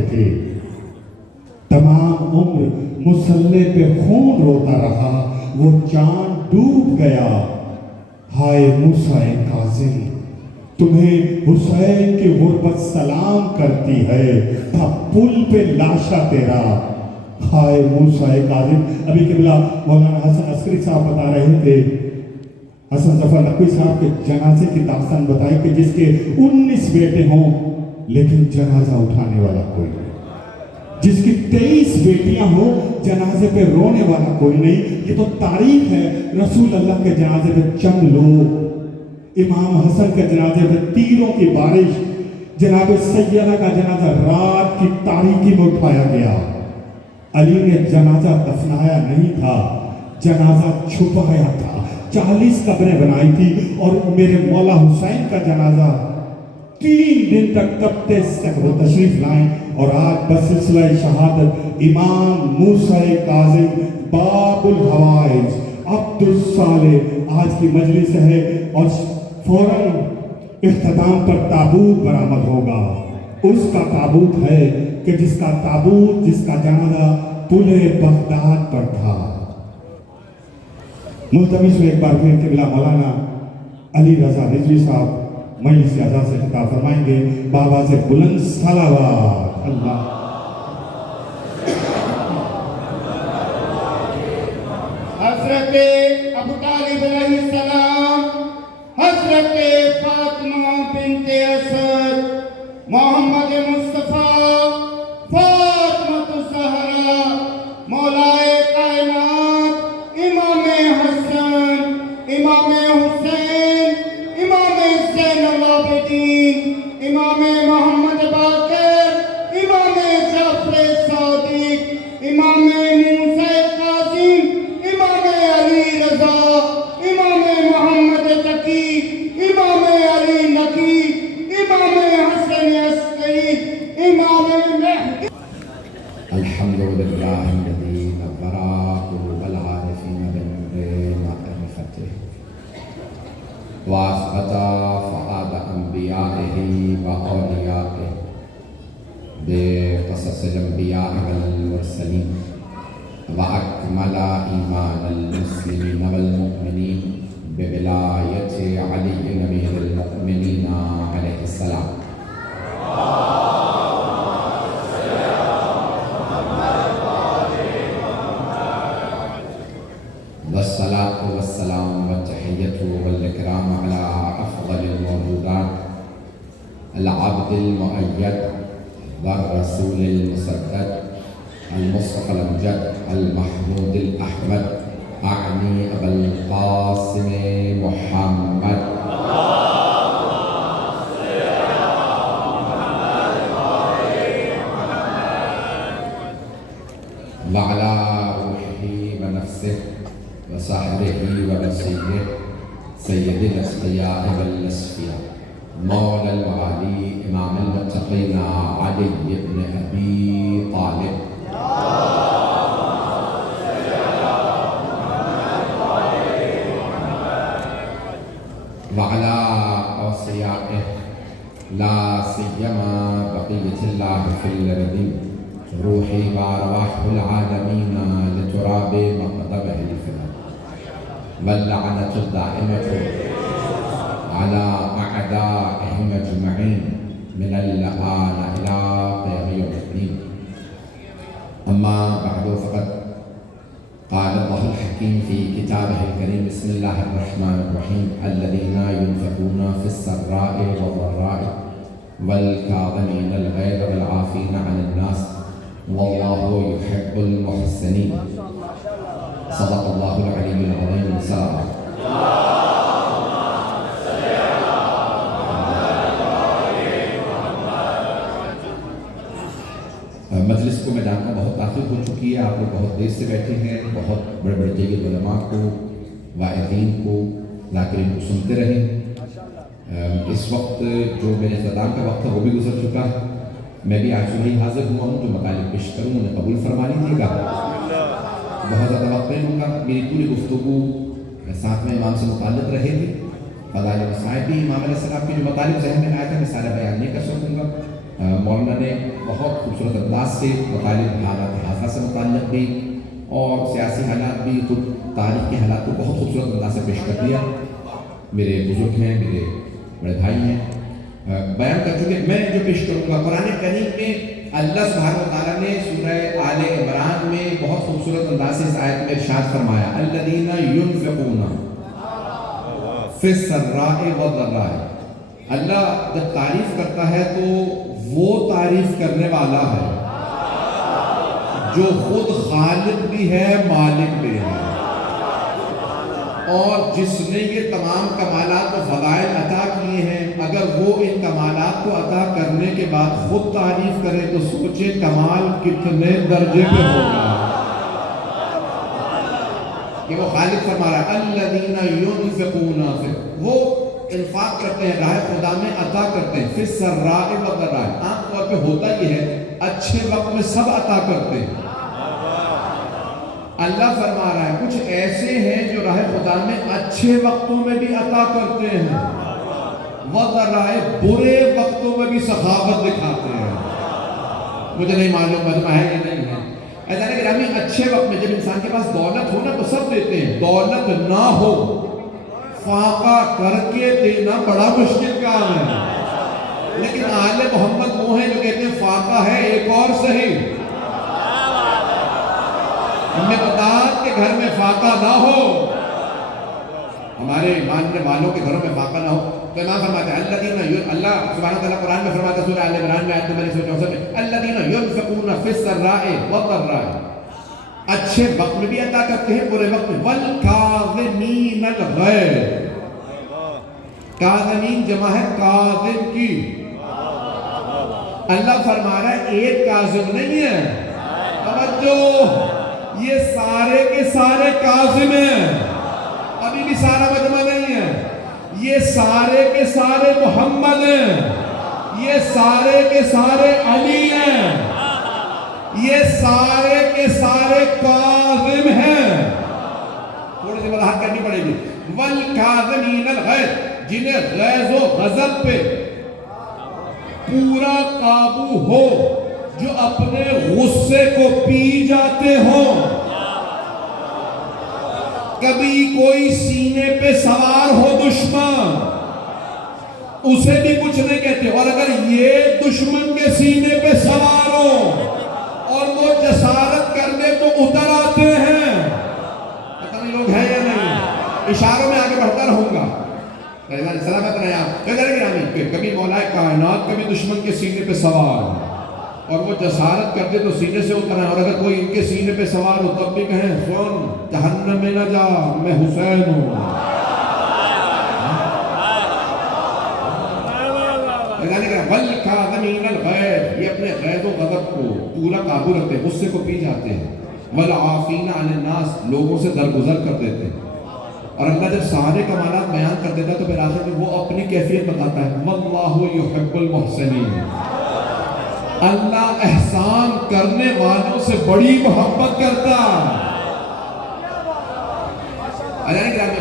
کرتے تھے۔ تمام عمر مصلے پہ خون روتا رہا، وہ چاند ڈوب گیا۔ ہائے موسیٰ کاظم، تمہیں حسین کی غربت سلام کرتی ہے، تھا پل پہ لاشا تیرا۔ ہائے موسیٰ کاظم۔ ابھی قبلہ مولانا حسن عسکری صاحب بتا رہے تھے، حسن ظفر نقوی صاحب کے جنازے کی داستان بتائی کہ جس کے 19 بیٹے ہوں لیکن جنازہ اٹھانے والا کوئی نہیں، جس کی 23 بیٹیاں ہوں جنازے پہ رونے والا کوئی نہیں۔ یہ تو تاریخ ہے۔ رسول اللہ کے جنازے پہ چند لوگ، امام حسن کے جنازے پہ تیروں کی بارش، جناب سیدہ کا جنازہ رات کی تاریکی میں اٹھایا گیا۔ علی نے جنازہ دفنایا نہیں تھا، جنازہ چھپایا تھا۔ 40 قبریں بنائی تھی اور میرے مولا حسین کا جنازہ 3 دن تک تپتے تک وہ تشریف لائیں، اور آج بسلسلہ شہادت امام موسیٰ کاظم باب الحوائج عبد الصالح آج کی مجلس ہے، اور فوراً اختتام پر تابوت برآمد ہوگا۔ اس کا تابوت ہے کہ جس کا تابوت، جس کا جنازہ پل بغداد پر تھا۔ ملتمس میں ایک بار پھر قبلہ مولانا علی رضا رضوی صاحب مجلس اعزاز سے خطاب فرمائیں گے بآواز بلند صلوات۔ اللہ حضرت ابو طالب علیہ السلام، حضرت فاطمہ بنت اسد، محمد مصطفیٰ، فاطمہ الزہرا، مولائے کائنات، امام حسن، امام حسین، امام زین العابدین، امام محمد باقر، امام جعفر صادق، امام موسیٰ کاظم، امام علی رضا، امام محمد تقی، امام علی نقی، امام حسن عسکری، امام مہدی۔ الحمدللہ الذی نور قلوب العارفین بنور معرفته واثبت فؤاد انبیائہ واولیائہ بقصص الانبیاء والمرسلین، واکمل ایمان المسلمین والمؤمنین بولایت علی امیر المؤمنین علیہ السلام۔ والصلاة والسلام والتحية والإكرام على أفضل الموجودات، العبد المؤيد والرسول المسدد، المصطفى الأمجد، المحمود الأحمد، أعني أبا القاسم محمد وعلى روحه ونفسه وصحبه ونصيبه سيد الأصفياء والأصفياء مولى المعالي إمام المتقين علي بن أبي طالب وعلى أوصيائه لا سيما بقية الله في الأرضين روحي وأرواح العالمين لتراب مقدمه الفداء، واللعنة الدائمة على أعدائهم أجمعين من الآن إلى قيام يوم الدين. أما بعد فقد قال الله الحكيم في كتابه الكريم بسم الله الرحمن الرحيم الذين ينفقون في السراء والضراء والكاظمين الغيظ والعافين عن الناس والله يحب المحسنين. صدق الله العلي العظيم. سلام. مجلس کو میں جانتا ہوں بہت تاخیر ہو چکی ہے، آپ لوگ بہت دیر سے بیٹھے ہیں، بہت بڑے بڑے جلیل علماء کو، واعظین کو، ذاکرین کو سنتے رہیں۔ اس وقت جو میرے اختتام کا وقت ہے وہ بھی گزر چکا ہے، میں بھی آج صبح ہی حاضر ہوا ہوں، جو مطالب پیش کروں انہیں قبول فرما لیجیے گا۔ بہت زیادہ وقت نہیں لوں گا، میری پوری گفتگو ساتھ میں امام سے متعلق رہے گی۔ فضائل وصائب بھی امام علیہ السلام کے جو مطالب ذہن میں آئے تھے میں سارا بیان نہیں کر سکوں گا، مولانا نے بہت خوبصورت انداز سے مطالب حالات حاضرہ سے متعلق بھی اور سیاسی حالات بھی، خود تاریخ کے حالات کو بہت خوبصورت انداز سے پیش کر دیا. میرے بزرگ ہیں، میرے بڑے بھائی ہیں، بیان کر چکے. میں جو پیش کروں گا قرآن کریم میں اللہ سبحانہ و تعالیٰ نے سورہ آل عمران میں بہت خوبصورت انداز سے اس آیت میں ارشاد فرمایا الذین ينفقون فی السراء والضراء. اللہ جب تعریف کرتا ہے تو وہ تعریف کرنے والا ہے جو خود خالق بھی ہے، مالک بھی ہے، اور جس نے یہ تمام کمالات و فضائل عطا کیے ہیں. اگر وہ ان کمالات کو عطا کرنے کے بعد خود تعریف کرے تو سوچے کمال کتنے درجے پہ ہوگا. کہ وہ خالق فرما رہا ہے الذین ينفقون، وہ انفاق کرتے ہیں، راہ خدا میں عطا کرتے ہیں. فی السراء والضراء، عام طور پہ ہوتا یہ ہے اچھے وقت میں سب عطا کرتے ہیں. اللہ فرما رہا ہے کچھ ایسے ہیں جو راہ خدا میں اچھے وقتوں میں بھی عطا کرتے ہیں، وضراء، برے وقتوں میں بھی سخاوت دکھاتے ہیں. مجھے نہیں معلوم مجمع ہے یا نہیں ہے. ایسا نہیں کہ ہمیں اچھے وقت میں جب انسان کے پاس دولت ہو نا تو سب دیتے ہیں، دولت نہ ہو فاقہ کر کے دینا بڑا مشکل کام ہے. لیکن آل محمد وہ ہیں جو کہتے ہیں فاقہ ہے ایک اور صحیح. ہمیں بتا کہ گھر میں فاقہ نہ ہو، ہمارے ماننے والوں کے گھروں میں فاقہ نہ ہو. تو امام فرماتے ہیں اللہ سبحانہ وتعالیٰ قرآن میں فرماتا ہے سورہ آل عمران میں آیت نمبر 164 میں الذین ينفقون فی السراء والضراء، اچھے وقت میں بھی عطا کرتے ہیں، برے وقت میں. والکاظمین الغیظ، کاظمین جمع ہے کاظم کی. اللہ فرما رہا ہے ایک کاظم نہیں ہے، توجہ، یہ سارے کے سارے کاظم ہیں. ابھی بھی سارا مجمع نہیں ہے. یہ سارے کے سارے محمد ہیں، یہ سارے کے سارے علی ہیں، یہ سارے کے سارے کاظم ہیں. تھوڑی سی وضاحت کرنی پڑے گی. والکاظمین الغیظ، جنہیں غیظ و غضب پہ پورا قابو ہو، جو اپنے غصے کو پی جاتے ہوں. کبھی کوئی سینے پہ سوار ہو دشمن، اسے بھی کچھ نہیں کہتے، اور اگر یہ دشمن کے سینے پہ سوار ہو اور وہ جسارت کرنے تو اتر آتے ہیں. پتہ نہیں لوگ ہیں یا نہیں، اشاروں میں آگے بڑھتا رہوں گا. سلامت رہے آپ. کبھی مولا کائنات کبھی دشمن کے سینے پہ سوار اور وہ جسارت کرتے تو سینے سے اتر آئے، اور اگر کوئی ان کے سینے پہ سوار ہو تب بھی کہیں سن جہنم میں نہ جا، میں حسین ہوں. والکاظمین الغیظ، یہ اپنے غیظ و غضب کو پورا قابو رکھتے ہیں، غصے کو پی جاتے ہیں. والعافین عن الناس، لوگوں سے درگزر کر دیتے ہیں. اور اللہ جب سارے کمالات بیان کر دیتا ہے تو پھر آخر میں وہ اپنی کیفیت بتاتا ہے. واللہ یحب المحسنین، اللہ احسان کرنے والوں سے بڑی محبت کرتا.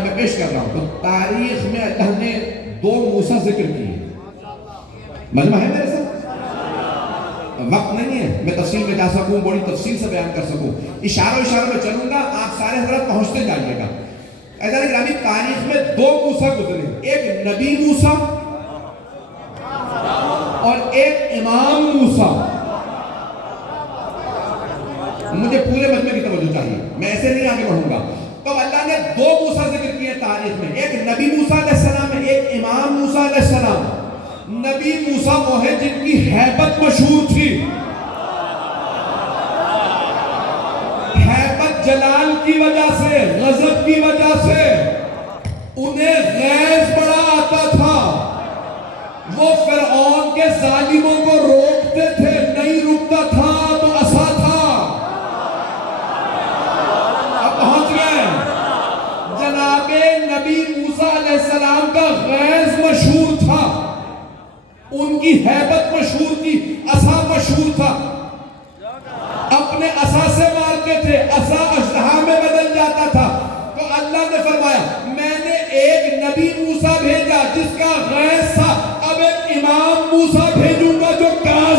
میں پیش کر رہا ہوں تو تاریخ میں اللہ نے 2 موسیٰ ذکر کیے. مجمع ہے میرے ساتھ؟ وقت نہیں ہے میں تفصیل میں جا سکوں، بڑی تفصیل سے بیان کر سکوں. اشاروں میں چلوں گا، آپ سارے حضرات پہنچتے جائیے گا. تاریخ میں 2 موسیٰ گزرے، ایک نبی موسیٰ اور ایک امام موسیٰ. مجھے پورے مجمع کی توجہ چاہیے، میں ایسے نہیں آگے بڑھوں گا. تو اللہ نے 2 موسیٰ ذکر کیے تاریخ میں، ایک نبی موسیٰ علیہ السلام ہے، ایک امام موسیٰ علیہ السلام. نبی موسیٰ وہ ہے جن کی ہیبت مشہور تھی، ہیبت جلال کی وجہ سے، غضب کی وجہ سے انہیں غیظ بڑا آتا تھا. وہ فرعون کے ظالموں کو روکتے تھے، نہیں رکتا تھا تو عصا تھا. اب پہنچ گئے. جناب نبی موسیٰ علیہ السلام کا غیظ مشہور تھا، ان کی ہیبت مشہور تھی، عصا مشہور تھا. اپنے عصا سے مارتے تھے، عصا اژدہا میں بدل جاتا تھا. تو اللہ نے فرمایا میں نے ایک نبی موسیٰ بھیجا جس کا غیظ تھا، اب ایک امام موسیٰ بھیجوں گا جو کاظم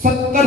70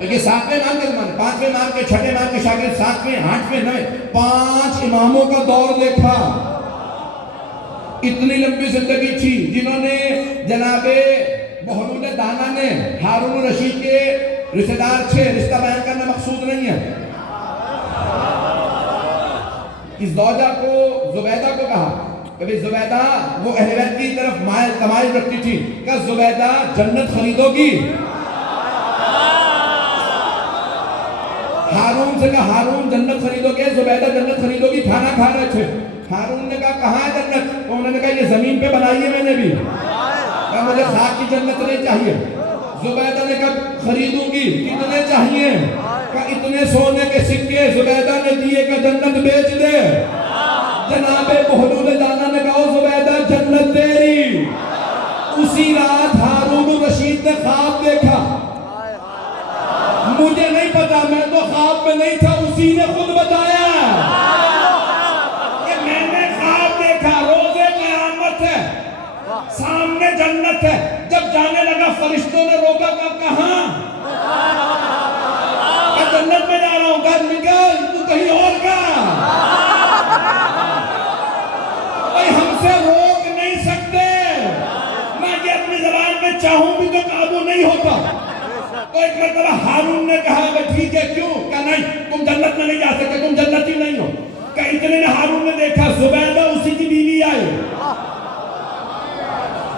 دیکھیے 7ویں امام کا زمانہ، 5ویں امام کے، 6ویں امام کے شاگرد، 7ویں، 8ویں، 9ویں، 5 اماموں کا دور دیکھا. اتنی لمبی زندگی تھی جنہوں نے جناب بہلول دانا نے، ہارون الرشید کے رشتہ دار تھے، رشتہ بیان کرنا مقصود نہیں ہے. اس زوجہ کو، زبیدہ کو کہا، کبھی زبیدہ وہ اہل بیت کی طرف مائل تمائل رکھتی تھی کہ زبیدہ جنت خریدو گی. ہارون سے کہا ہارون جنت خریدو گے، زبیدہ جنت خریدو گی. کھانا کھا رہے تھے، ہارون نے کہا کہاں ہے جنت؟ تو انہوں نے کہا یہ زمین پہ بنائی ہے میں نے بھی، کہا مجھے خاک کی جنت نہیں چاہیے. زبیدہ نے کہا خریدوں گی، کتنے چاہیے؟ کہا اتنے سونے کے سکے. زبیدہ نے دیے کہ جنت بیچ دے. جناب بہلول دانا نے کہا زبیدہ جنت تیری. اسی رات ہارون الرشید نے خواب دیکھا. مجھے نہیں پتا، میں تو خواب میں نہیں تھا، اسی نے خود بتایا کہ میں نے خواب دیکھا، روزے قیامت ہے، سامنے جنت ہے. جب جانے لگا فرشتوں نے روکا، کہاں؟ کہ جنت میں جا رہا ہوں. کہا نکل، تو کہیں اور کا. بھائی ہم سے روک نہیں سکتے، میں یہ اپنی زبان میں چاہوں بھی تو قابو نہیں ہوتا. تو ایک مرتبہ ہارون نے کہا کہ ٹھیک ہے، کیوں؟ کہا نہیں، تم جنت میں نہیں جا سکتے، تم جنتی نہیں ہو. کہ اتنے میں ہارون نے دیکھا زبیدہ اسی کی بیوی آئے.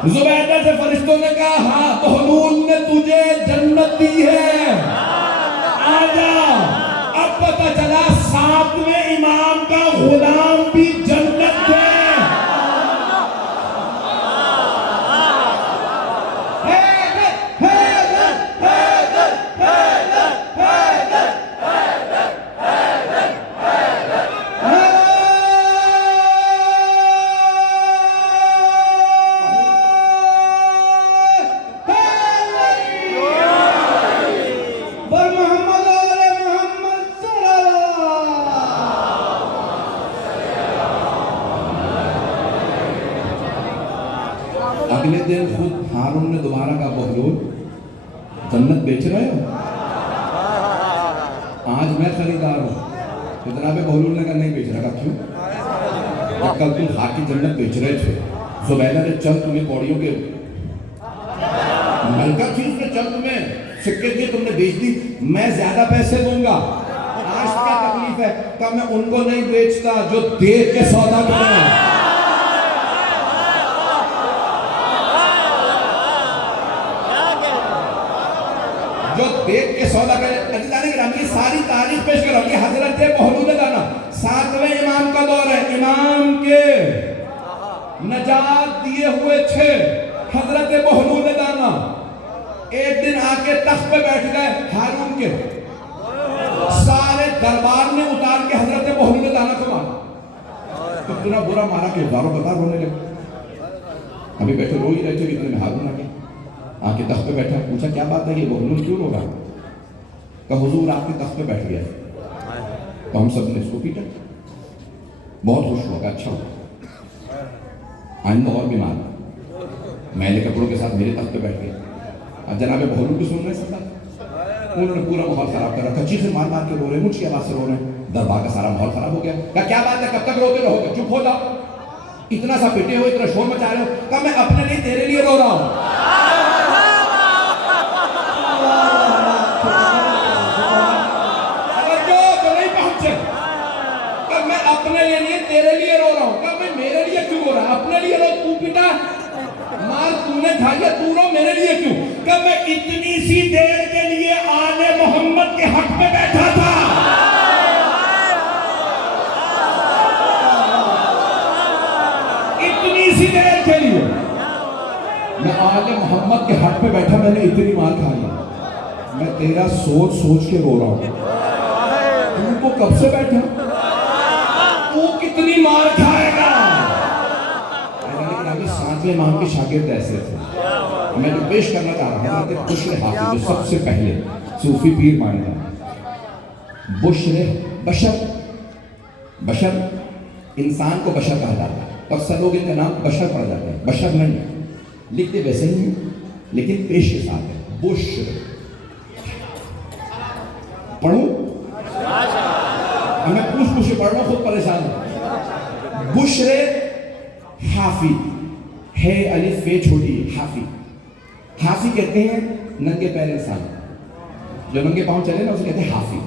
زبیدہ سے فرشتوں نے کہا ہاں بہلول نے تجھے جنت دی ہے، آجا. اب پتہ چلا 7ویں امام کا غلام بھی جنت ہے. اگلے دن خود ہارون نے دوبارہ کہا بہلول جنت بیچ رہے ہو؟ آج میں خریدار ہوں. تو جناب بہلول نے کہا نہیں بیچ رہا. کہا کیوں؟ کل تم خاک کی جنت بیچ رہے تھے. زبیدہ نے چل تمہیں پوڑیوں کے ملکہ تھی، اس نے چل تمہیں سکے دیے، تم نے بیچ دی. میں زیادہ پیسے دوں گا. آج کیا تکلیف ہے؟ کہ میں ان کو نہیں بیچتا جو دیکھ کے سودا کریں. جو دیکھ کے سودا کرے. عزیزان گرامی ساری تاریخ پیش کر رہا ہوں. یہ حضرت بہلول دانا 7ویں امام کا دور ہے. امام کے نجات دیے ہوئے تھے حضرت بہلول دانا. ایک دن آ کے تخت پہ بیٹھ گئے ہارون کے. سارے دربار نے اتار کے حضرت بہلول دانا کو مارا. اتنا برا مارا کہ ہزاروں بتا رونے لگے. ابھی بیٹھے رو ہی رہے تھے، اتنے میں ہارون آ گیا، آ کے تخت پہ بیٹھا. پوچھا کیا بات ہے، یہ بہلول کیوں رو رہا؟ کہ حضور آپ کے تخت پہ بیٹھ گیا. تو ہم سب نے اس کو پیٹا. بہت خوش ہوا کہ اچھا ہوا، آئندہ اور بھی مارا. میلے کپڑوں کے ساتھ میرے تخت پہ بیٹھ گیا. اب جناب بہلول کو سن رہے سب. انہوں نے پورا ماحول خراب کر رکھا. چیخیں مار مار کے رو رہے، اونچی آواز سے رو رہے ہیں. دربار کا سارا ماحول خراب ہو گیا. کہ کیا بات ہے، کب تک روتے رہو گے؟ چپ ہو جاؤ. اتنا سا پٹے ہوئے، اتنا شور مچا رہے ہو. کہ میں اپنے لیے تیرے لیے رو رہا ہوں. اپنے لیے نہیں، تیرے لیے رو رہا ہوں. کہ میں میرے لیے کیوں رو رہا؟ اپنے لیے رو. تو پٹا مار تو نے کھایا، تو رو. میرے لیے کیوں؟ کہ میں اتنی سی دیر کے لیے آل محمد کے حق میں بیٹھا تھا. اتنی سی دیر کے لیے میں آل محمد کے حق پہ بیٹھا. میں نے اتنی مار کھائی. میں تیرا سوچ سوچ کے رو رہا ہوں. تو کب سے بیٹھا؟ تو کتنی مار کھائے گا؟ لیکن ابھی 7ویں امام کے شاگرد ایسے تھے. میں جو پیش کرنا چاہ رہا ہوں حضرت بشر حافظ، جو سب سے پہلے صوفی پیر مانے جاتے. بشر انسان کو بشر کہا جاتا ہے. اکثر لوگ ان کا نام بشر پڑ جاتے ہیں. بشر نہیں، لکھتے ویسے ہی ہیں لیکن پیش کے ساتھ ہے. بشر پڑھوں؟ میں پوچھ کے پڑھ رہا ہوں، خود پریشان ہوں. بشر حافی ہے، الف فے چھوٹی ہے، حافی. حافی کہتے ہیں ننگے پیر انسان، جو ننگے پاؤں چلے نا اسے کہتے ہیں حافی.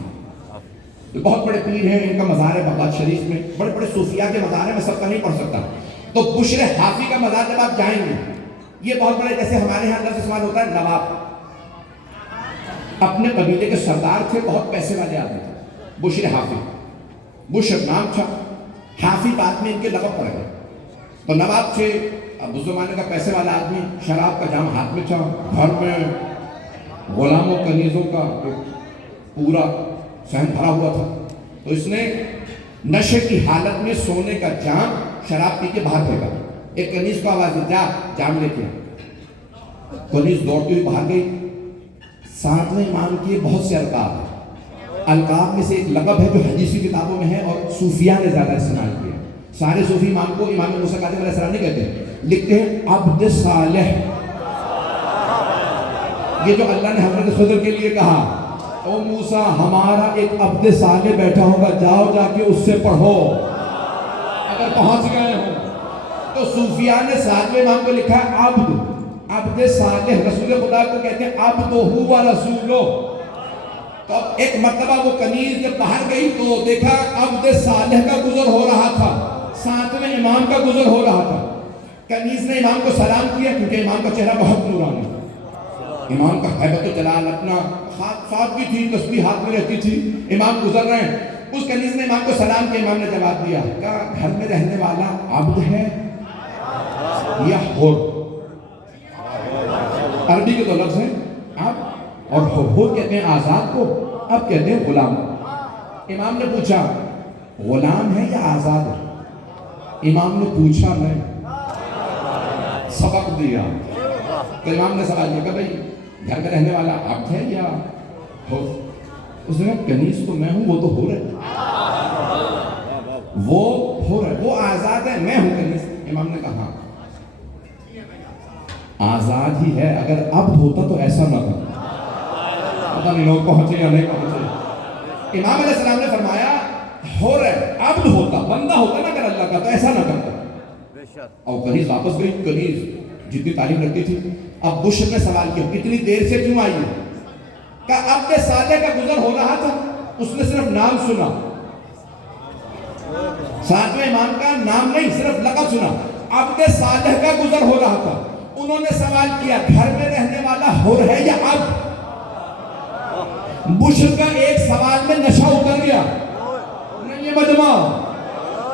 جو بہت بڑے پیر ہیں، ان کا مزار ہے بغداد شریف میں، بڑے بڑے صوفیاء کے مزار ہیں، میں سب کا نہیں پڑھ سکتا. تو بشر حافی کا مزار جب آپ جائیں گے، یہ بہت بڑے، جیسے ہمارے یہاں لفظ استعمال ہوتا ہے نواب، اپنے قبیلے کے سردار تھے، بہت پیسے والے آدمی تھے. بشر حافی، بشر نام تھا، حافی بعد میں ان کے لقب پڑ گئے. تو نواب تھے، اب اس زمانے کا پیسے والا آدمی، شراب کا جام ہاتھ میں تھا، گھر میں غلاموں کنیزوں کا پورا صحن بھرا ہوا تھا. تو اس نے نشے کی حالت میں سونے کا جام شراب پی کے باہر پھینکا. ایک کنیز کو آواز دی، جا جام لے کے. کنیز دوڑتی ہوئی باہر گئی. ساتویں امام کے بہت سے القاب ہیں، القاب میں سے ایک لقب ہے جو حدیثی کتابوں میں ہے اور صوفیاء نے زیادہ استعمال کیا. سارے صوفی امام کو امام موسیٰ کاظم علیہ السلام نہیں کہتے، لکھتے ہیں عبد صالح. یہ جو اللہ نے حضرت خضر کے لیے کہا، او موسیٰ ہمارا ایک عبد صالح بیٹھا ہوگا، جاؤ جا کے اس سے پڑھو. اگر پہنچ گئے ہو تو صوفیاء نے ساتویں امام کو لکھا ہے عبد صالح. رسول خدا کو کہتے ہیں عبدہ و رسولہ. تو اب ایک مرتبہ وہ کنیز جب باہر گئی تو دیکھا عبد صالح کا گزر ہو رہا تھا، ساتویں امام کا گزر ہو رہا تھا. کنیز نے امام کو سلام کیا، کیونکہ امام کا چہرہ بہت نورانی، امام کا ہیبت و جلال، اپنا ساتھ بھی تھی، تسبیح ہاتھ میں رہتی تھی. امام گزر رہے ہیں، اس کنیز نے امام کو سلام کیا. امام نے جواب دیا، کہا گھر میں رہنے والا عبد ہے یا حر؟ عربی کے دو لفظ ہیں، عبد اور حر. کہتے ہیں آزاد کو، اب کہتے ہیں غلام. امام نے پوچھا غلام ہے یا آزاد ہے؟ امام نے پوچھا نہیں، سبق دیا. تو امام نے سوال کیا کہ بھئی گھر میں رہنے والا عبد ہے یا حر؟ اس نے کہا کنیز تو میں ہوں، وہ تو حر ہے. وہ حر ہے، وہ آزاد ہے، میں ہوں کنیز. امام نے کہا ہاں آزاد ہی ہے، اگر عبد ہوتا تو ایسا نہ کرتا. پتہ نہیں لوگ پہنچے یا نہیں پہنچے. امام علیہ السلام نے فرمایا حر ہے، عبد ہوتا، بندہ ہوتا نا اگر اللہ کا تو ایسا نہ کرتا. اور کنیز واپس گئی. کنیز جتنی تعلیم رکھتی تھی. اب بشر نے سوال کیا اتنی دیر سے کیوں آئی ہے؟ کہا عبد صالح کا گزر ہو رہا تھا، اس نے صرف نام سنا، ساتویں امام کا نام نہیں، صرف لقب سنا. عبد صالح کا گزر ہو رہا تھا. انہوں نے سوال کیا گھر میں رہنے والا حر ہے یا عبد؟ بشر کا ایک سوال میں نشہ اتر گیا. نہیں یہ مجمع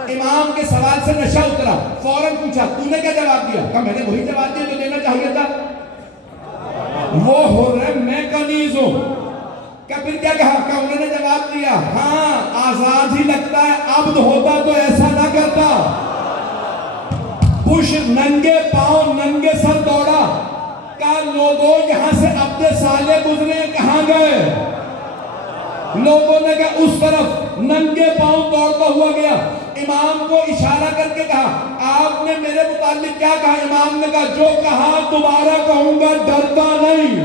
امام کے سوال سے نشہ اترا. فوراً پوچھا تو نے کیا جواب دیا؟ کہا میں نے وہی جواب دیا جو دینا چاہیے تھا. وہ حر ہے، میں کنیز ہوں. کیا پھر کیا کہا؟ کہ انہوں نے جواب دیا ہاں آزاد ہی لگتا ہے، عبد ہوتا تو ایسا نہ کرتا. بشر ننگے پاؤں ننگے سر دوڑا. کہا لوگوں یہاں سے عبد صالح گزرے، کہاں گئے؟ لوگوں نے کہا اس طرف. ننگے پاؤں دوڑتا ہوا گیا. امام کو اشارہ کر کے کہا آپ نے میرے متعلق کیا کہا؟ امام نے کہا جو کہا دوبارہ کہوں گا، ڈرتا نہیں.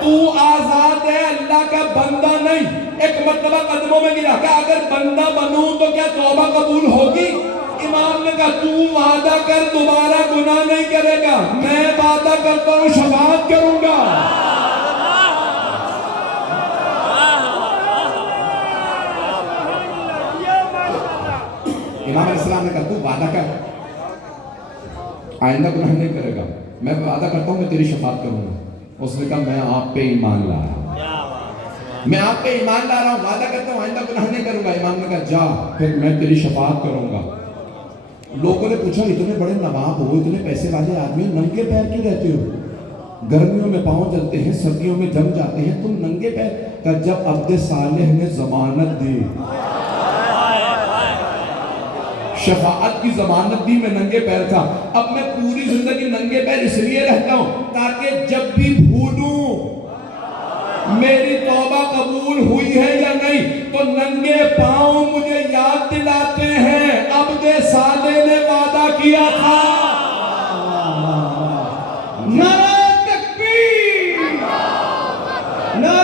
تو آزاد ہے، اللہ کا بندہ نہیں. ایک مرتبہ قدموں میں گرا کہ اگر بندہ بنوں تو کیا توبہ قبول ہوگی؟ امام نے کہا تو وعدہ کر دوبارہ گناہ نہیں کرے گا. میں وعدہ کرتا ہوں شفاعت کروں گا. امام علیہ السلام نے کہا تو وعدہ کر، آئندہ گناہ نہیں کرے گا. میں وعدہ کرتا ہوں میں تیری شفاعت کروں گا. اس نے کہا میں آپ پہ ایمان لا رہا ہوں، میں آپ پہ ایمان لا رہا ہوں، وعدہ کرتا ہوں آئندہ گناہ نہیں کروں گا. امام نے کہا جا پھر میں تیری شفاعت کروں گا. لوگوں نے پوچھا اتنے بڑے نواب ہو، اتنے پیسے والے آدمی، ننگے پیر کیوں رہتے ہو؟ گرمیوں میں پاؤں جلتے ہیں، سردیوں میں جم جاتے ہیں، تم ننگے پیر. کہ جب عبد صالح نے ضمانت دی، شفاعت کی ضمانت دی، میں ننگے پیر تھا. اب میں پوری زندگی ننگے پیر اس لیے رہتا ہوں تاکہ جب بھی بھولوں میری توبہ قبول ہوئی ہے یا نہیں تو ننگے پاؤں مجھے یاد دلاتے ہیں عبد صالح نے وعدہ کیا تھا. نعرہ تکبیر، نعرہ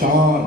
4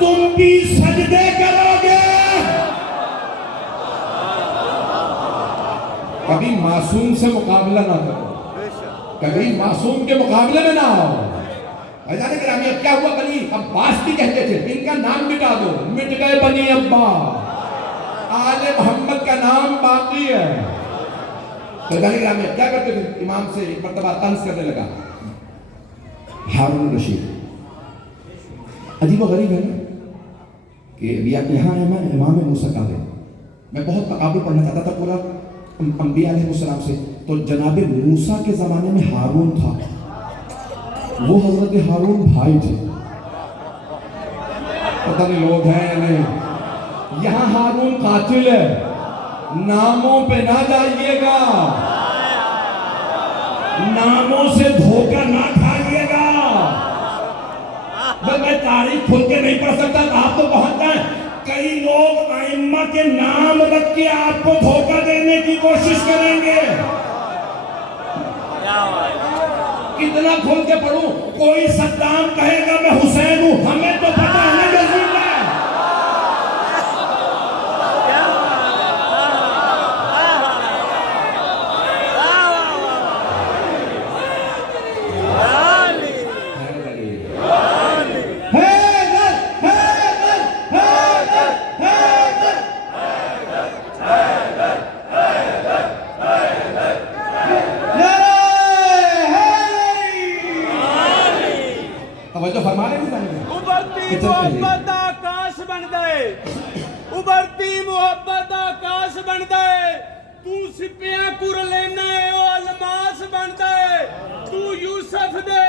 تم بھی سجدے کرو گے. کبھی معصوم سے مقابلہ نہ کرو, کبھی معصوم کے مقابلے میں نہ آؤ. بھائیجان گرامی, اب کیا ہوا؟ بنی عباس بھی کہتے تھے ان کا نام مٹا دو, مٹ گئے بنی عباس, آل محمد کا نام باقی ہے. بھائیجان گرامی, اب کیا کرتے تھے؟ امام سے ایک مرتبہ طنز کرنے لگا ہارون رشید. عجیب و غریب ہے نا کہ یہاں ہے میں امام موسیٰ کاظم, میں بہت تقابل پڑھنا چاہتا تھا پورا انبیاء علیہ السلام سے. تو جناب موسیٰ کے زمانے میں ہارون تھا, وہ حضرت ہارون بھائی تھے. پتہ نہیں لوگ ہیں یا نہیں. یہاں ہارون قاتل ہے, ناموں پہ نہ جائیے گا, ناموں سے دھوکہ نہ کھائیے گا. میں تاریخ کھول کے نہیں پڑھ سکتا, آپ تو پہنچ جائیں. کئی لوگ ائمہ کے نام رکھ کے آپ کو دھوکہ دینے کی کوشش کریں گے. کتنا کھول کے پڑھوں؟ کوئی صدام کہے گا میں حسین ہوں, ہمیں تو پتہ ہے نا یزید ہے. ابھرتی محبت آکاش بن گئے, ابھرتی محبت آکاش بن گئے. تو سپیاں کر لینا ہے او الماس بن گئے. تو یوسف دے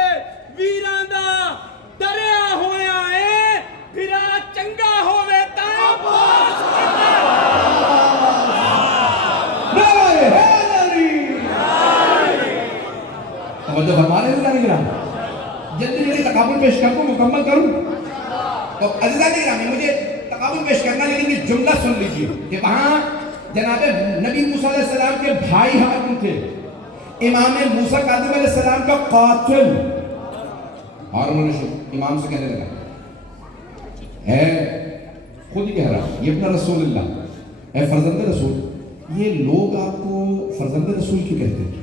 ویراں دا دریا ہویا ہے, پھرا چنگا ہوے تاں عباس بن توجہ فرما رہے ہیں میرا. جلدی جلدی تقابل پیش کر کو مکمل کروں. تو عزیزان گرامی, مجھے تقابل پیش کرنا, لیکن یہ جملہ سن لیجئے کہ وہاں جناب نبی موسیٰ علیہ السلام کے بھائی ہارون تھے, امام موسیٰ کاظم علیہ السلام کا قاتل ہارون رشید امام سے کہنے لگا ہے, خود ہی کہہ رہا, یہ اپنا رسول اللہ ہے, فرزند رسول. یہ لوگ آپ کو فرزند رسول کیوں کہتے ہیں؟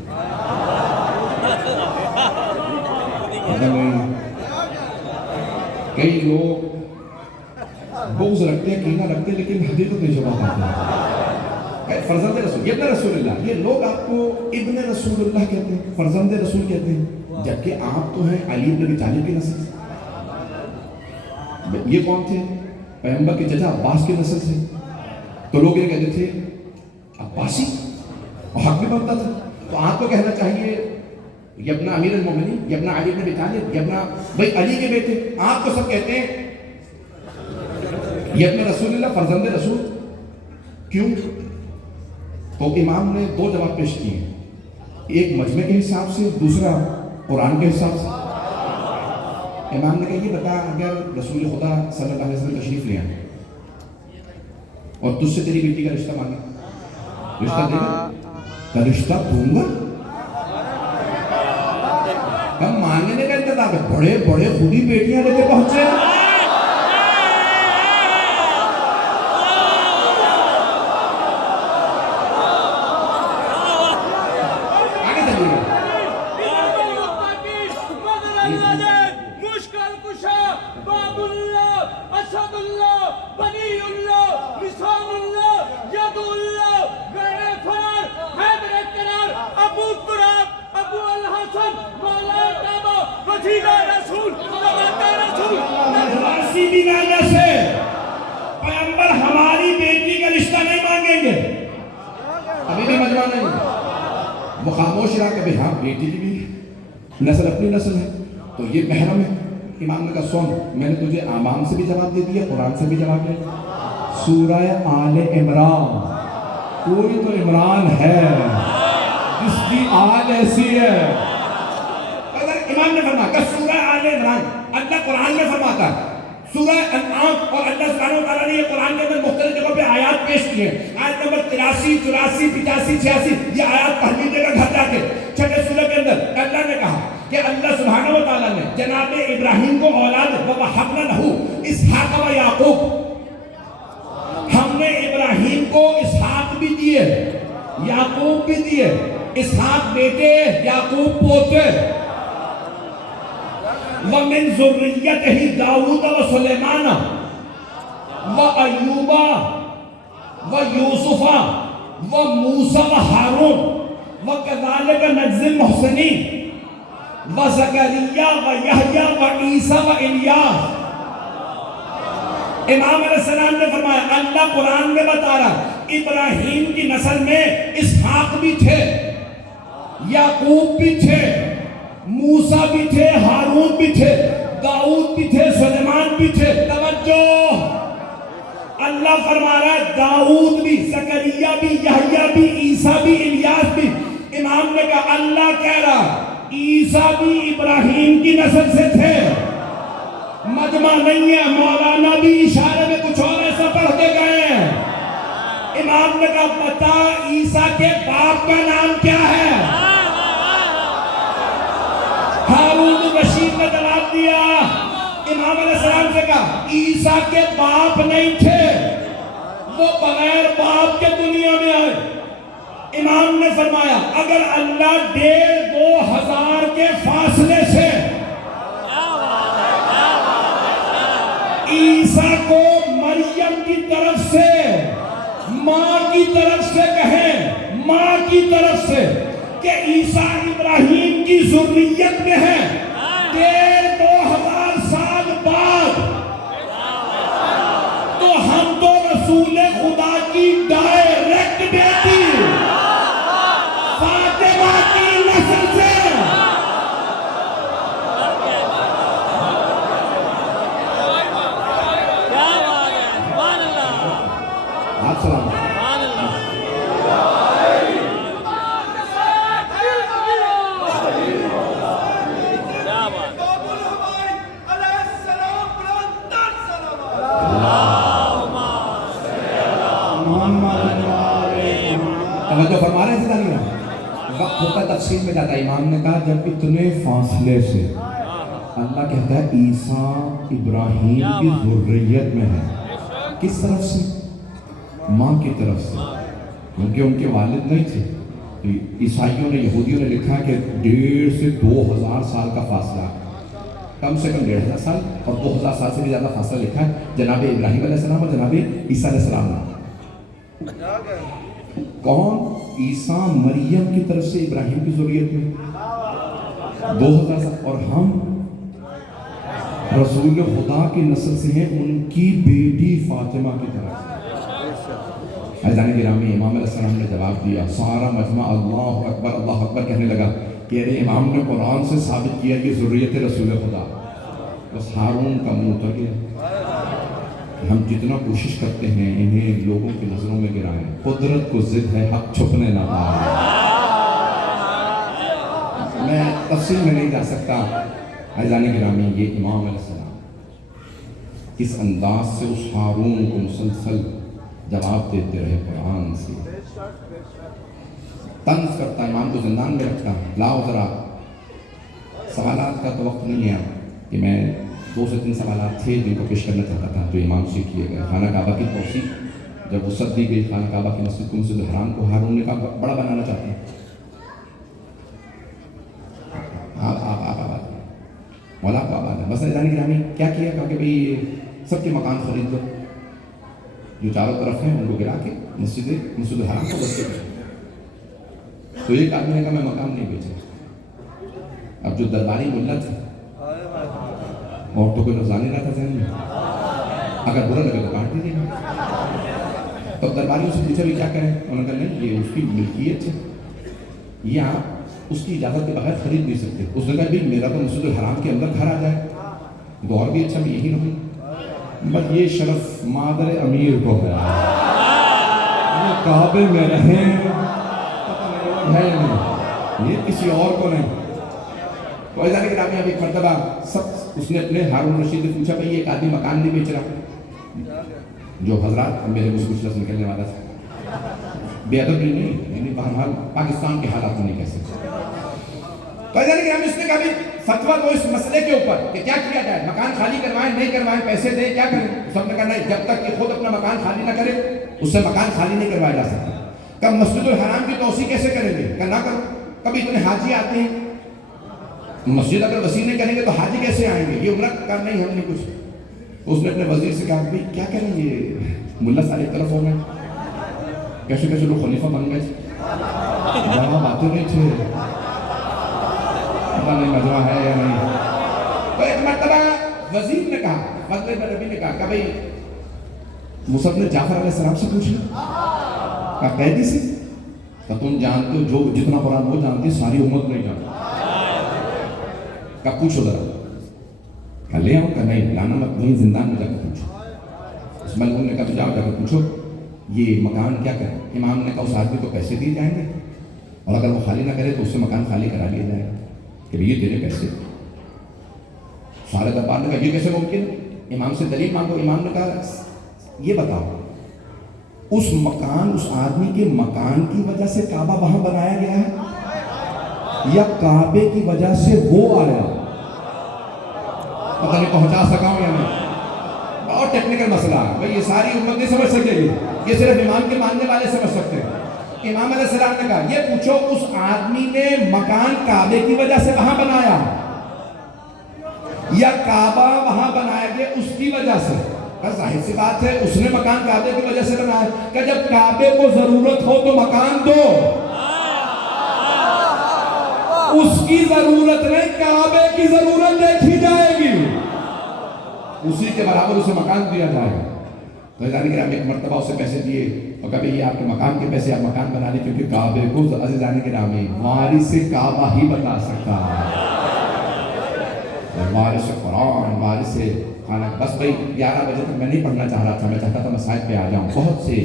کئی لوگ بغض رکھتے ہیں, کہیں نہ رکھتے, لیکن حقیقت میں جواب آتے ہیں. فرزند رسول, یہ ابن رسول اللہ. یہ لوگ آپ کو ابن رسول اللہ کہتے ہیں, فرزند رسول کہتے ہیں, جبکہ آپ تو ہیں علی بن ابی طالب کی نسل سے. یہ کون تھے؟ پیغمبر کے چچا عباس کی نسل سے. تو لوگ یہ کہتے تھے عباسی, اور حق بھی بنتا تھا. تو آپ کو کہنا چاہیے یہ اپنا امیر المومنین, یہ اپنا علی بن ابی طالب, یہ اپنا بھائی علی کے بیٹے. آپ کو سب کہتے ہیں یہ اپنا رسول اللہ, فرزند رسول. کیوں؟ تو امام نے دو جواب پیش کیے, ایک مجمع کے حساب سے, دوسرا قرآن کے حساب سے. امام نے کہا یہ بتا, اگر رسول خدا صلی اللہ علیہ وسلم تشریف لے آئے اور تجھ سے تیری بیٹی کا رشتہ مانگے, رشتہ دے گا؟ کا رشتہ دوں گا. ہم مانگنے کا انتظار ہے, بڑے بڑے خودی بیٹیاں لے کے پہنچے. آگے چلیے گا. مشکل کشا باب اللہ, اسد اللہ, بنی اللہ, نسان اللہ, ید اللہ, غیر فرار, حیدر قرار, ابو تراب, ابو الحسن, مولا کعبہ, وسیلہ رسول, نبات رسول. نواسی بھی نانا سے پیغمبر ہماری بیٹی کا رشتہ نہیں مانگیں گے. ابھی بھی مجمع نہیں, وہ خاموش رہا کہ بھئی ہاں بیٹی کی بھی نسل اپنی نسل ہے, تو یہ محرم ہے. امام نے کہا سن, میں نے تجھے امام سے بھی جواب دے دیا, قرآن سے بھی جواب دیا. سورہ آل عمران, کوئی تو عمران ہے جس کی آل ایسی ہے. امام نے فرمایا کہ سورہ آل عمران, اللہ قرآن میں فرماتا ہے سورہ انعام, اور اللہ سبحانہ وتعالیٰ نے یہ قرآن کے اندر مختلف جگہوں پہ آیات پیش کی ہیں. آیت نمبر 83, 84, 85, 86, یہ آیات پڑھ لیجیے گا گھر جا کے. چھٹے سورہ کے اندر اللہ نے کہا کہ اللہ سبحانہ و تعالیٰ نے جناب ابراہیم کو اولاد وَوَهَبْنَا لَهُ اسحاق و یعقوب، ہم نے ابراہیم کو اسحاق بھی دیے، یعقوب بھی دیے، اسحاق بیٹے یعقوب پوتے، وَمِن ذُرِّيَّتِهِ داؤد و سلیمان و ایوب و یوسف و موسیٰ و ہارون وَكَذَلِكَ نَجْزِي الْمُحْسِنِينَ وَزَكَرِيَّا وَيَحْيَا وَعِيسَى وَإِلْيَاسَ۔ امام علیہ السلام نے فرمایا، اللہ قرآن میں بتا رہا ابراہیم کی نسل میں اسحاق بھی تھے، یعقوب بھی تھے، موسیٰ بھی تھے، ہارون بھی تھے، داؤد بھی تھے، سلیمان بھی تھے۔ توجہ، اللہ فرما رہا ہے داؤد بھی، زکریا بھی، یحییٰ بھی، عیسیٰ بھی، الیاس بھی۔ امام نے کہا اللہ کہہ رہا عیسیٰ بھی ابراہیم کی نسل سے تھے، مجمع نہیں ہے، مولانا بھی اشارے میں کچھ اور ایسا پڑھ کے گئے ہیں۔ امام نے کہا بتا عیسیٰ کے باپ کا نام کیا ہے؟ ہارون رشید نے جواب دیا، امام علیہ السلام سے کہا عیسیٰ کے باپ نہیں تھے، وہ بغیر باپ کے دنیا میں آئے۔ امام نے فرمایا اگر اللہ 1,500 کے فاصلے سے عیسیٰ کو مریم کی طرف سے، ماں کی طرف سے کہیں، ماں کی طرف سے کہ عیسیٰ ابراہیم کی ذریت میں ہے، 1,500 سال بعد، تو ہم تو رسول خدا کی ڈائریکٹ بیٹی فاطمہ کی نسل سے۔ آپ سلام توجہ فرما رہے ہیں سیدھا وقت ہوتا تفصیل میں جاتا ہے۔ امام نے کہا جب اتنے فاصلے سے اللہ کہتا ہے عیسیٰ ابراہیم کی ذریت میں ہے، کس طرف سے؟ ماں کی طرف سے، کیونکہ ان کے والد نہیں تھے۔ عیسائیوں نے، یہودیوں نے لکھا کہ 1,500 سے 2,000 سال کا فاصلہ، کم سے کم 1,500 سال اور 2,000 سال سے بھی زیادہ فاصلہ لکھا ہے جناب ابراہیم علیہ السلام اور جناب عیسیٰ علیہ السلام نے۔ کون؟ عیسیٰ مریم کی طرف سے ابراہیم کی ذریت میں 2,000 سال، اور ہم رسول خدا کی نسل سے ہیں ان کی بیٹی فاطمہ کی طرف سے۔ عزیزان گرامی، امام علیہ السلام نے جواب دیا، سارا مجمع اللہ اکبر کہنے لگا کہ ارے امام نے قرآن سے ثابت کیا کہ ذریت رسول خدا، بس ہارون کا منہ اتر گیا۔ ہم جتنا کوشش کرتے ہیں انہیں لوگوں کی نظروں میں گرائیں، قدرت کو ضد ہے حق چھپنے نہ پائے۔ میں تفصیل میں نہیں جا سکتا۔ عزیزان گرامی، یہ امام علیہ السلام کس انداز سے اس ہارون کو مسلسل جواب دیتے رہے قرآن سے، طنز کرتا، امام کو زندان میں رکھتا۔ لاؤ ذرا، سوالات کا تو وقت نہیں ہے کہ میں 2 سے 3 سوالات تھے جن کو پیش کرنا چاہتا تھا جو امام سے کیے گئے۔ خانہ کعبہ کی توسیع جب وسعت دی گئی، خانہ کعبہ کی مسجد کو، مسجد الحرام کو ہارون نے کہا بڑا بنانا چاہتے ہیں، آپ آباد مولا کو آباد ہے، بس عزیزان گرامی کیا کیا؟ کہا کہ بھئی سب کے مکان خرید لو، جو چاروں طرف ہیں ان کو گرا کے مسجد الحرام کو بس کے۔ تو ایک آدمی نے کہا میں مقام نہیں بیچا۔ اب جو درباری ملا تھے اور تو کوئی نفظانی رہا تھا ذہن میں، اگر برا لگے تو کاٹ دیجیے گا۔ تو درباریوں سے پوچھا بھی کیا کریں؟ انہوں نے کہا نہیں، یہ اس کی ملکیت ہے، یہ آپ اس کی اجازت کے بغیر خرید نہیں سکتے۔ اس نے کہا بھی میرا تو مسجد الحرام کے اندر گھر آ جائے تو اور بھی اچھا، میں یہی رہوں۔ بس یہ شرف مادر امیر کو ہے، یہ کعبے میں رہیں ہے نہیں، یہ کسی اور کو نہیں۔ تو ایسا کہ اب ایک مرتبہ سب اس نے اپنے ہارون رشید نے پوچھا بھئی ایک آدمی مکان نہیں بیچ رہا، جو حضرات میرے مجھ کچھ لفظ نکلنے والا تھا، بے ادب نہیں، یعنی بہرحال پاکستان کے حالات میں نہیں کہہ سکتے۔ تو یعنی کہ ہم اس نے کبھی فتویٰ دو اس مسئلے کے اوپر کہ کیا کیا جائے، مکان خالی کروائیں نہیں کروائیں، پیسے دیں، کیا کریں؟ سب نے کہا نہیں، جب تک کہ خود اپنا مکان خالی نہ کرے اس سے مکان خالی نہیں کروایا جا سکتا۔ کب مسجد الحرام کی توسیع کیسے کریں گے؟ کہ نہ کرو۔ کبھی اتنے حاجی آتے ہیں، مسجد اگر وسیع نہیں کریں گے تو حاجی کیسے آئیں گے؟ یہ عمرہ کر نہیں ہم نے کچھ۔ اس نے اپنے وزیر سے کہا بھائی کیا کریں گے، ملا سارے طرف ہو گئے، کیسے کیسے لوگ خلیفہ بن گئے، جہاں باتیں نہیں تھے، پتہ نہیں مجمع ہے یا نہیں۔ تو ایک مرتبہ وزیر نے کہا، فضل بن نبی نے کہا کہ بھائی مصعب نے جعفر علیہ السلام سے پوچھ لیا، کہا قیدی سے، کہ تم جانتے ہو جو جتنا قرآن وہ جانتی ساری امت نہیں جانتی، کہا پوچھو ذرا، کہا لے آؤ، کہا نہیں لانا مت، وہیں زندان میں جا کے پوچھو۔ اس ملعون نے کہا جاؤ جا کے پوچھو یہ مکان کیا کرے۔ امام نے کہا اس آدمی کو پیسے دیے جائیں گے اور اگر وہ خالی نہ کرے تو اس سے مکان خالی کرا لیا جائے گا کہ یہ تیرے پیسے۔ سارے دربار نے کہا یہ کیسے ممکن، امام سے دلیل مانگو۔ امام نے کہا یہ بتاؤ اس مکان، اس آدمی کے مکان کی وجہ سے کعبہ وہاں بنایا گیا ہے یا کعبے کی وجہ سے وہ آیا؟ پتہ نہیں پہنچا سکا ہوں یا نہیں، بہت ٹیکنیکل مسئلہ ہے بھائی، یہ ساری امت نہیں سمجھ سکتے، یہ صرف امام کے ماننے والے سمجھ سکتے ہیں۔ امام علیہ السلام نے کہا یہ پوچھو اس آدمی نے مکان کعبے کی وجہ سے وہاں بنایا یا کعبہ وہاں بنایا گیا اس کی وجہ سے؟ ظاہر سی بات ہے اس نے مکان کعبے کی وجہ سے بنایا کہ جب کعبے کو ضرورت ہو تو مکان دو، اس کی ضرورت نہیں کعبے کی ضرورت دیکھی جائے گی، اسی کے برابر اسے مکان دیا جائے گا۔ تو جانے کہ ہم ایک مرتبہ اسے پیسے دیے اور کبھی یہ آپ کے مکان کے پیسے آپ مکان بنا لیں، کیونکہ کعبے کو عزیزان کرام وارث کعبہ ہی بتا سکتا ہے، وارث قرآن، وارث خانہ۔ بس بھائی 11 بجے تک میں نہیں پڑھنا چاہ رہا تھا، میں چاہتا تھا مسائل پہ آ جاؤں، بہت سے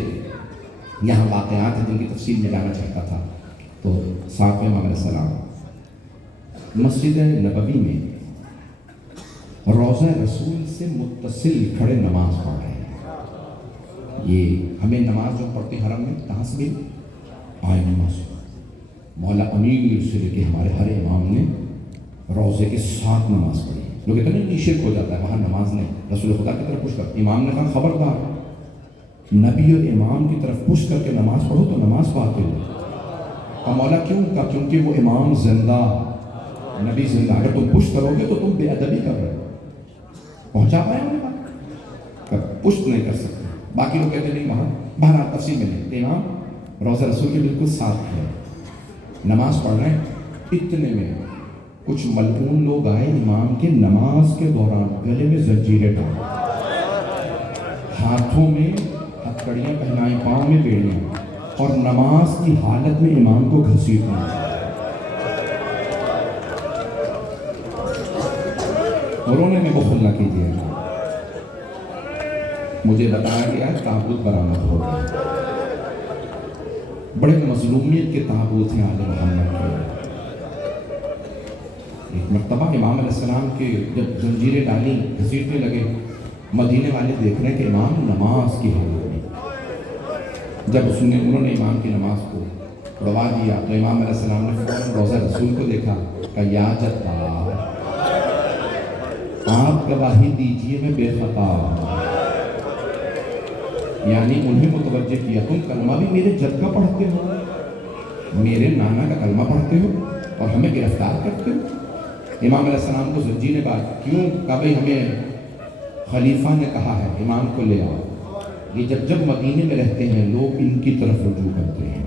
یہاں واقعات ہیں جن کی تفصیل میں جانا چاہتا تھا۔ تو ساتویں امام علیہ السلام مسجد نبوی میں روضہ رسول سے متصل کھڑے نماز پڑھ رہے ہیں۔ یہ ہمیں نماز جو پڑھتے حرم میں کہاں سے بھی آئے نماز، مولا امیر سے لے کے ہمارے ہر امام نے روضے کے ساتھ نماز پڑھی۔ لوگ کہتے ہیں نہیں شرک ہو جاتا ہے وہاں نماز نہیں، رسول خدا کی طرف پوچھ کر امام نے کہا خبردار، نبی اور امام کی طرف پوچھ کر کے نماز پڑھو تو نماز باطل ہے۔ اور مولا کیوں؟ کہا کیونکہ وہ امام زندہ، نبی زندہ، اگر تم پشت کرو گے تو تم بے ادبی کر رہے ہو۔ پہنچا پائے انہیں بات، پشت نہیں کر سکتے۔ باقی لوگ کہتے نہیں وہاں، بہرحال تفصیل میں نہیں، امام روضہ رسول کے بالکل ساتھ ہے، نماز پڑھ رہے ہیں۔ اتنے میں کچھ ملعون لوگ آئے امام کے نماز کے دوران، گلے میں زنجیریں ڈال، ہاتھوں میں ہتھکڑیاں پہنائیں، پاؤں میں بیڑیاں، اور نماز کی حالت میں امام کو گھسیٹنا۔ رونے میں بخل نہ کیجیے، مجھے بتایا گیا تابوت برآمد ہو گیا، بڑے مظلومیت کے تابوت ہیں آل محمد کے۔ ایک مرتبہ امام علیہ السلام کے جب زنجیریں ڈالی، گھسیٹنے لگے، مدینے والے دیکھ رہے ہیں کہ امام نماز کی حالت میں۔ جب انہوں نے امام کی نماز کو اڑوا دیا تو امام علیہ السلام نے فوراً روضہ رسول کو دیکھا، کہا یا جدار آپ گواہی دیجئے میں بے خطا، یعنی انہیں متوجہ کیا تم کلمہ بھی میرے جد کا پڑھتے ہو، میرے نانا کا کلمہ پڑھتے ہو اور ہمیں گرفتار کرتے ہو۔ امام علیہ السلام کو زنجیریں بات کیوں؟ کہا بھائی ہمیں خلیفہ نے کہا ہے امام کو لے آؤ، یہ جب مدینے میں رہتے ہیں لوگ ان کی طرف رجوع کرتے ہیں،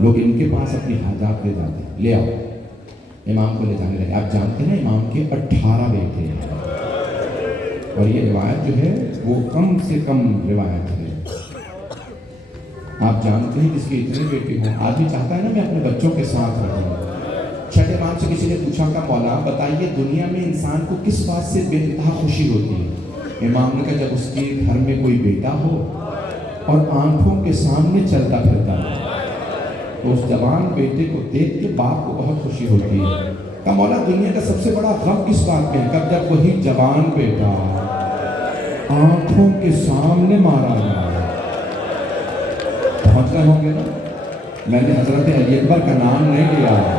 لوگ ان کے پاس اپنی حاجات لے جاتے ہیں، لے آؤ۔ امام کو لے جانے لگے۔ آپ جانتے ہیں امام کے 18 بیٹے ہیں اور یہ روایت جو ہے وہ کم سے کم روایت ہے۔ آپ جانتے ہیں جس کے اتنے بیٹے ہوں، آدمی چاہتا ہے نا میں اپنے بچوں کے ساتھ رہوں۔ چھٹے امام سے کسی نے پوچھا کہ مولا بتائیے دنیا میں انسان کو کس بات سے بے انتہا خوشی ہوتی ہے؟ امام نے کہا جب اس کے گھر میں کوئی بیٹا ہو اور آنکھوں کے سامنے چلتا پھرتا ہے تو اس جوان بیٹے کو دیکھ کے باپ کو بہت خوشی ہوتی ہے۔ کہ مولا دنیا کا سب سے بڑا غم کس بات میں ہے؟ کب جب وہی جوان بیٹا آنکھوں کے سامنے مارا گیا۔ پہنچ رہے ہوں گے نا؟ میں نے حضرت علی اکبر کا نام نہیں لیا،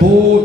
2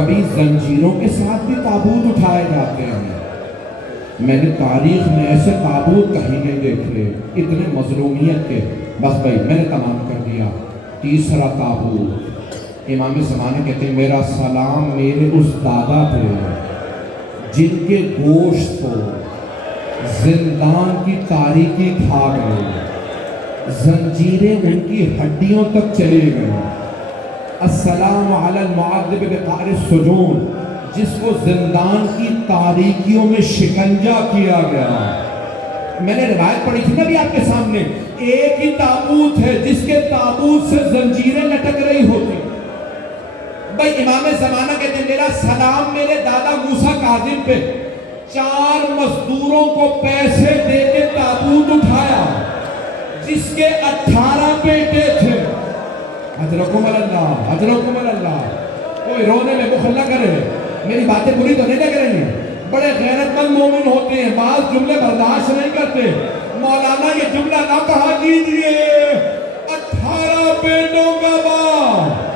کبھی زنجیروں کے ساتھ بھی تابوت اٹھائے جاتے ہیں. میں نے تاریخ میں ایسے تابوت کہیں نہیں دیکھے اتنے مظلومیت کے. بس بھائی میں نے تمام کر دیا. تیسرا تابوت، امام زمانہ کہتے ہیں میرا سلام میرے اس دادا پہ جن کے گوشت کو زندان کی تاریکی کھا گئے، زنجیریں ان کی ہڈیوں تک چلے گئے. السلام علی المعذب بقعر السجون، جس کو زندان کی تاریکیوں میں شکنجہ کیا گیا. میں نے روایت پڑھی تھی نا بھی آپ کے سامنے، ایک ہی تابوت ہے جس کے تابوت سے زنجیریں لٹک رہی ہوتی. بھائی امام زمانہ کہتے ہیں میرا سلام میرے دادا موسیٰ کاظم پہ، 4 مزدوروں کو پیسے دے کے تابوت اٹھایا جس کے 18 بیٹے تھے. اجرکم اللہ، اجرکم اللہ. کوئی رونے میں بخل نہ کرے، میری باتیں بری تو نہیں لگ رہی ہیں. بڑے غیرت مند مومن ہوتے ہیں، بعض جملے برداشت نہیں کرتے. مولانا یہ جملہ نہ کہا کیجئے، 18 بیٹوں کا باپ.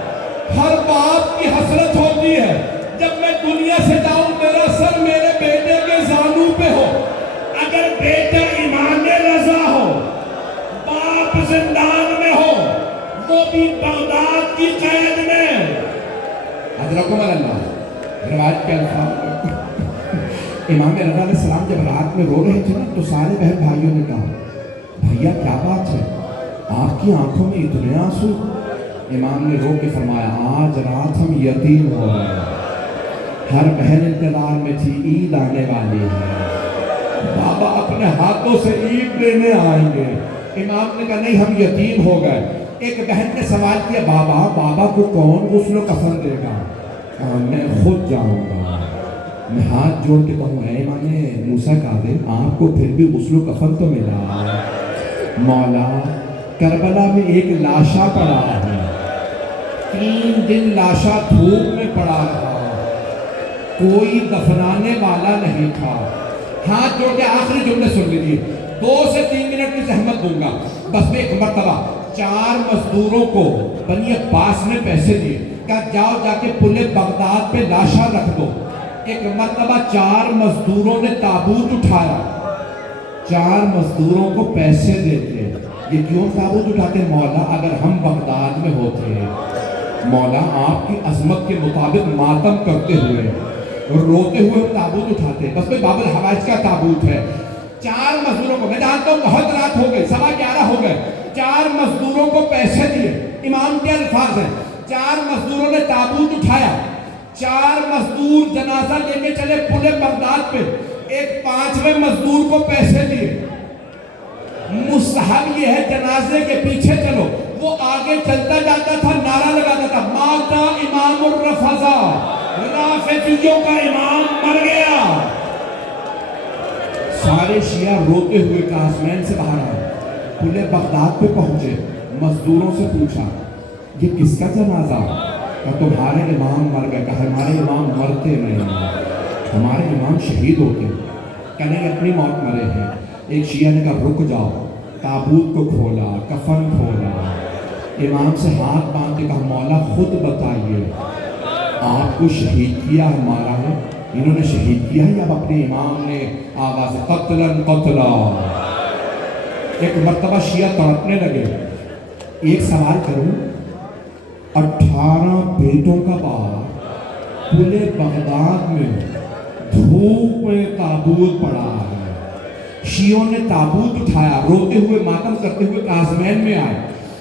ہر باپ کی حسرت ہوتی ہے جب میں دنیا سے جاؤں میرا سر میرے بیٹے کے زانوں پہ ہو. اگر بیٹا امام رضا ہو، باپ زندان میں ہو، وہ بھی بغداد کی قید میں. حضرکم اللہ. روایت کے الفاظ، امام رضا علیہ السلام جب رات میں رو رہے تھے نا تو سارے بہن بھائیوں نے کہا بھیا کیا بات ہے، آپ کی آنکھوں میں اتنے آنسو. امام نے رو کے فرمایا آج رات ہم یتیم ہو رہے ہیں. ہر بہن انتظار میں تھی عید آنے والی ہے، بابا اپنے ہاتھوں سے عید لینے آئیں گے. امام نے کہا نہیں ہم یتیم ہو گئے. ایک بہن نے سوال کیا بابا کو کون غسل و کفن دے گا؟ میں خود جاؤں گا. میں ہاتھ جوڑ کے کہوں اے امام موسیٰ کاظم آپ کو پھر بھی غسل و کفن تو ملا. مولا کربلا میں ایک لاشا پڑا ہے، 3 دن لاشا دھوپ میں پڑا رہا، کوئی دفنانے والا نہیں تھا. ہاتھ جوڑ کے آخری جملے سن لیجیے، 2 سے 3 منٹ کی زحمت دوں گا. بس میں ایک مرتبہ 4 مزدوروں کو بنی عباس نے پیسے دیے، کہا جاؤ جا کے پل بغداد پہ لاشا رکھ دو. ایک مرتبہ 4 مزدوروں نے تابوت اٹھایا، 4 مزدوروں کو پیسے دیتے. یہ کیوں تابوت اٹھاتے؟ مولا اگر ہم بغداد میں ہوتے، مولا آپ کی عظمت کے مطابق ماتم کرتے ہوئے روتے ہوئے تابوت اٹھاتے. بس میں باب الحوائج کا تابوت ہے. 4 مزدوروں کو، میں جانتا ہوں بہت رات ہو گئی، 11:15 ہو گئے، 4 مزدوروں کو پیسے دیے. امام کے الفاظ ہیں 4 مزدوروں نے تابوت اٹھایا، 4 مزدور جنازہ لے کے چلے پل بغداد پہ. ایک 5ویں مزدور کو پیسے دیے. مستحب یہ ہے جنازے کے پیچھے چلو، وہ آگے چلتا جاتا تھا نعرہ لگاتا تھا ماتا امام الرفضا، رافضیوں کا امام مر گیا. سارے شیعہ روتے ہوئے کاسمین سے باہر آئے، پل بغداد پہ پہنچے، مزدوروں سے پوچھا یہ کس کا جنازہ؟ کہا تمہارے امام مر گئے. کہا ہمارے امام مرتے نہیں، ہمارے امام شہید ہوتے. کہنے اپنی موت مرے ہیں. ایک شیعہ نے کہا رک جاؤ. تابوت کو کھولا، کفن کھولا، امام سے ہاتھ باندھ کے کہا مولا خود بتائیے آپ کو شہید کیا ہمارا ہے؟ انہوں نے شہید کیا ہے یا اپنے امام نے آواز قتلاً قتلا. ایک مرتبہ شیعہ تڑپنے لگے. ایک سوال کروں، 18 بیٹوں کا باپ پل بغداد میں دھوپ میں تابوت پڑا ہے. شیعوں نے تابوت اٹھایا، روتے ہوئے ماتم کرتے ہوئے کاظمین میں آئے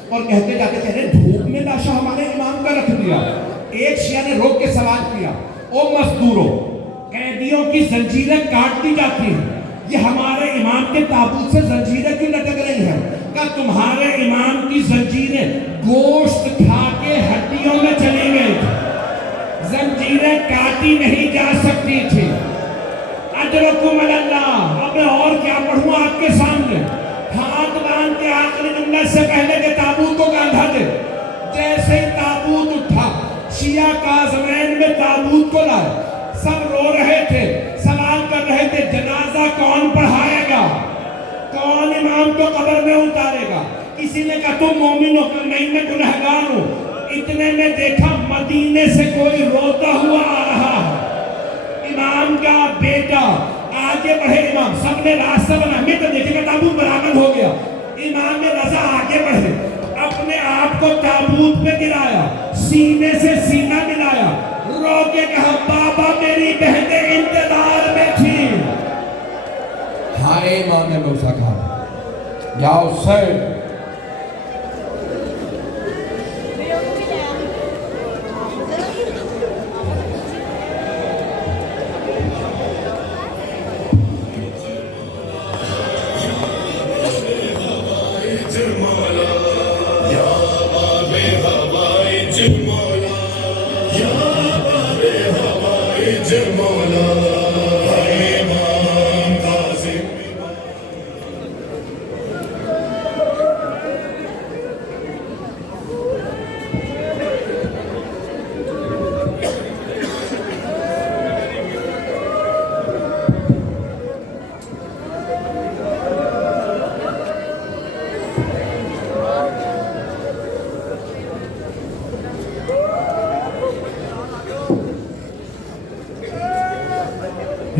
اور کہتے جاتے تھے دھوپ میں لاشا ہمارے امام کا رکھ دیا. ایک شیعہ نے روک کے سوال کیا او مزدوروں، قیدیوں کی زنجیریں کاٹ دی جاتی ہیں، یہ ہمارے امام کے تابوت سے زنجیریں کیوں لٹک رہی ہیں؟ کہ تمہارے امام کی زنجیریں گوشت کھا کے ہڈیوں میں چلی گئی تھی، زنجیریں کاٹی نہیں جا سکتی تھی. اجرکم اللہ. اب میں اور کیا پڑھوں آپ کے سامنے؟ ہاتھ باندھ کے آخری جملے سے پہلے کہ تابوت کو کاندھا دے. جیسے ہی تابوت اٹھا، شیعہ کاظمین میں تابوت کو لائے. سب رو رہے تھے، سوال کر رہے تھے جنازہ کون پڑھائے گا، کون امام کو قبر میں اتارے گا. کسی نے کہا تم مومن ہو؟ نہیں میں گنہگار ہوں. اتنے میں دیکھا مدینے سے کوئی روتا ہوا آ رہا ہے. امام کا بیٹا آگے بڑھے. امام سب نے راستہ بنا, میں تو دیکھے گا تابوت برآمد ہو گیا. امام رضا آگے بڑھے, اپنے آپ کو تابوت پہ گرایا, سینے سے سینہ ملایا, رو کے کہا بابا میری بہنیں انتظار میں تھی. ہائے امام موسیٰ کہا یا حسین.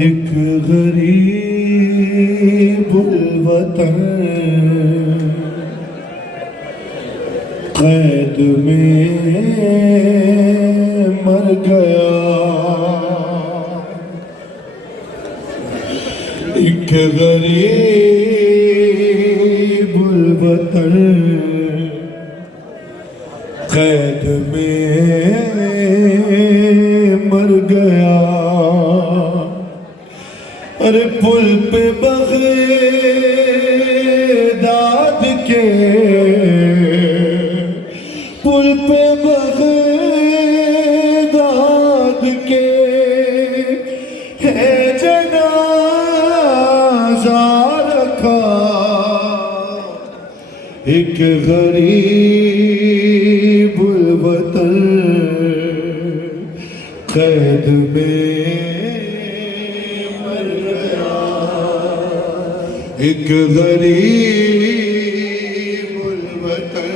ایک غریب الوطن قید میں مر گیا. ایک غریب الوطن قید میں مر گیا. ارے پل پہ بغداد کے, پل پہ بغداد کے ہے جنازہ رکھا. ایک غریب الوطن قید میں ایک غریب الوطن.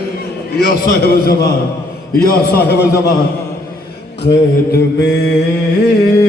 یا صاحب الزمان, یا صاحب الزمان, قید میں